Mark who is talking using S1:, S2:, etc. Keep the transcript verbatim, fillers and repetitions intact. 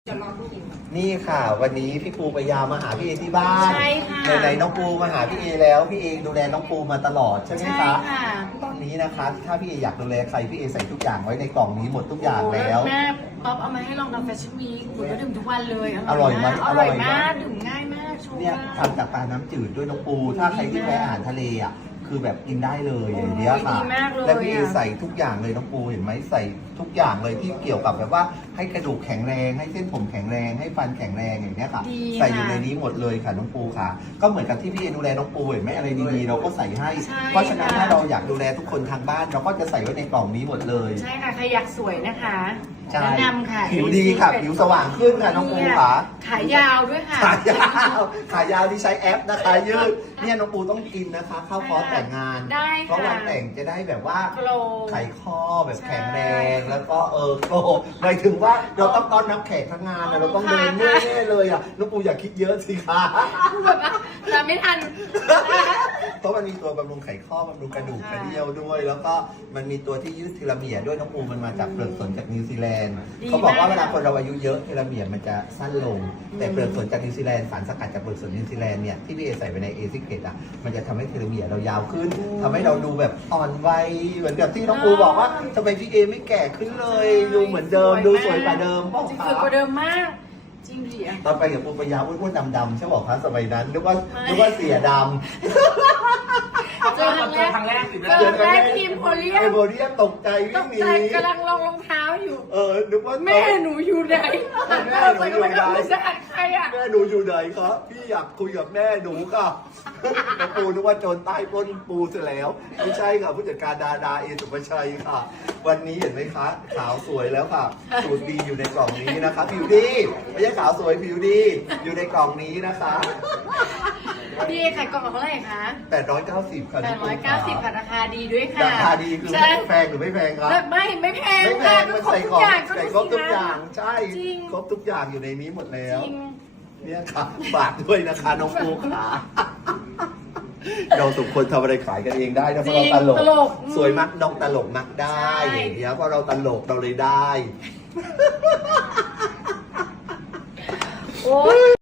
S1: นี่ค่ะวันนี้พี่ปูปยามาหาพี่เอที่บ้าน
S2: ใช่ค่ะ
S1: ไหนๆน้องปูมาหาพี่เอแล้วพี่เอดูแลน้องปูมาตลอดใช่ไหม
S2: ใช่
S1: คะ
S2: ค่ะ
S1: ตอนนี้นะคะถ้าพี่เออยากดูแลใครพี่เอใส่ทุกอย่างไว้ในกล่องนี้หมดทุกอย่างแล้ว
S2: แม่ป๊อปเอามาให้ลองกับแฟชั่นวีคหนูก็ดื่มทุกวันเลย
S1: อร่อยไหม
S2: อร่อย
S1: อร่อย
S2: มาก
S1: มาก
S2: ดื่มง่ายมากชัวร์
S1: เนี่ยทำจากปลาน้ำจืดด้วยน้องปู ถ้าใครที่แพ้อาหารทะเลอ่ะคือแบบกินได้เลยอย่างเงี้ยค่ะ
S2: ดีมากเลย
S1: และพี่เอ
S2: อะ
S1: ใส่ทุกอย่างเลยน้องปูเห็นไหมใส่ทุกอย่างเลยที่เกี่ยวกับแบบว่าให้กระดูกแข็งแรงให้เส้นผมแข็งแรงให้ฟันแข็งแรงอย่างเงี้ยค่ะ
S2: ดี
S1: ใส่อยู่
S2: ค่ะ
S1: ในนี้หมดเลยค่ะน้องปูค่ะ ก็เหมือนกับที่พี่เอดูแลน้องปูเห็นไหมอะไรดีๆเราก็ใส่ให้
S2: ใช่
S1: เพราะฉะนั้น
S2: ค่ะ
S1: ถ้าเราอยากดูแลทุกคนทางบ้านเราก็จะใส่ไว้ในกล่องนี้หมดเลย
S2: ใช่ค่ะใครอยากสวยนะคะ
S1: ใช่
S2: แนะนำค่ะ
S1: ผิวดีค่ะผิวสว่างขึ้นค่ะน้องปูค่ะ
S2: ขายาวด้วยค่ะ
S1: ขายาวขายาวที่ใช้แอปนะคะยืดเนี่ยน้องปูต้องกินนะคะ เข้าคอร์สแต่งงาน
S2: ได้
S1: เพราะ
S2: ค่ะ
S1: วันแต่งจะได้แบบว่า
S2: โกลว์
S1: ไขข้อแบบ
S2: ใช่
S1: แข็งแรงแล้วก็เออโกหมายถึงว่าเราต้องต้อนรับแขกทั้งงานนะเราต้องเดิน
S2: ค่ะ
S1: เน่ๆเลยอ่ะน้องปูอย่าคิดเยอะสิคะ
S2: แบบว่าจำไม่ทัน
S1: เพราะมันมีตัวบำรุงไขข้อบำรุงกระดูกกระเดี่ยวด้วย แล้วก็มันมีตัวที่ยืดเทโลเมียร์ด้วยน้องปูมันมาจากเปลือกสนจากนิวซีแลนด์
S2: ดี
S1: เขาบอกว่า
S2: มา
S1: เว
S2: ก
S1: ลาคนเราอายุเยอะเทโลเมียร์มันจะสั้นลง แต่เปลือกสนจากนิวซีแลนด์สารสกัดจากเปลือกสนนิวซีแลนด์เนี่ยที่พี่เอใส่ไปในเอซิเกตอ่ะมันจะทำให้เทโลเมียร์เรายาวขึ้นทำให้เราดูแบบอ่อนวัยเหมือนกับที่น้องปูบอกว่าทำไมพี่เอไม่แก่ขึ้นเลยดูเหมือนเดิมดูสวยกว่าเดิมเปล่า
S2: จริง
S1: คะ
S2: สวยกว่าเดิมมาก จริงดิอะ
S1: ตอนไปกับปูปยาอ้วนๆดำๆใช่บอกคะสมัยนั้นนึกว่า
S2: ไม่
S1: นึกว่าเสียดำ
S2: เจอครั้งแรกเจอครั้งแรกทีมโพเลีย
S1: ไอ
S2: ม
S1: โบเรียมตกใจ
S2: ต
S1: วิ่ง
S2: ก
S1: หนี
S2: ใจกำลังลองรองเท้าอยู่
S1: เออนึกว่า
S2: แม่หนูอยู่ไหน
S1: แม่หนูอยู่ไหน
S2: ไม่ใช่ใครอ่ะ
S1: แม่หนูอยู่ไหนครับพี่อยากคุยกับแม่หนูค่ะน้องปูนึกว่าโจรใต้ปล้นปูเสียแล้วไม่ใช่ค่ะผู้จัดการดาดาเอสุภชัยค่ะ วันนี้เห็นไหมคะขาวสวยแล้วค่ะสูตรดีอยู่ในกล่องนี้นะคะผิวดีไม่ใช่ขาวสวยผิวดี อยู่ในกล่องนี้นะคะ
S2: พี่ขายกล่องเท่าไหร่คะ
S1: แปดร้อยเก้าสิบค่ะ
S2: แป
S1: น้อ
S2: ด
S1: ง
S2: ร้
S1: ปู
S2: อยเก้าสิบค่ะราคาดีด้วยค่ะ
S1: ราคาดีคือ
S2: ใช่
S1: ไม่แพงหรือไม่แพงครับ
S2: ไม่ไม่แพง
S1: ไม่แพ
S2: ค่ะ
S1: ง
S2: ก็
S1: มัน
S2: ครบ
S1: ใส่
S2: ทุ
S1: ข
S2: ก
S1: อง
S2: อย่างก็
S1: ใส่
S2: ดู
S1: ครบ
S2: สิ
S1: ทุก
S2: คะ
S1: อย่างใช่
S2: จริง
S1: ครบทุกอย่างอยู่ในนี้หมดแล้ว
S2: จริง
S1: เนี่ยค่ะฝากด้วยนะคะน้องปูขาเราสมควรทำอะไรขายกันเองได้นะเพราะเรา
S2: จริง
S1: ตลก
S2: ตลก
S1: สวยมักน้องตลกมักได้
S2: ใช่
S1: อย่างเงี้ยเพราะเราตลกเราเลยได้
S2: โอ๊ย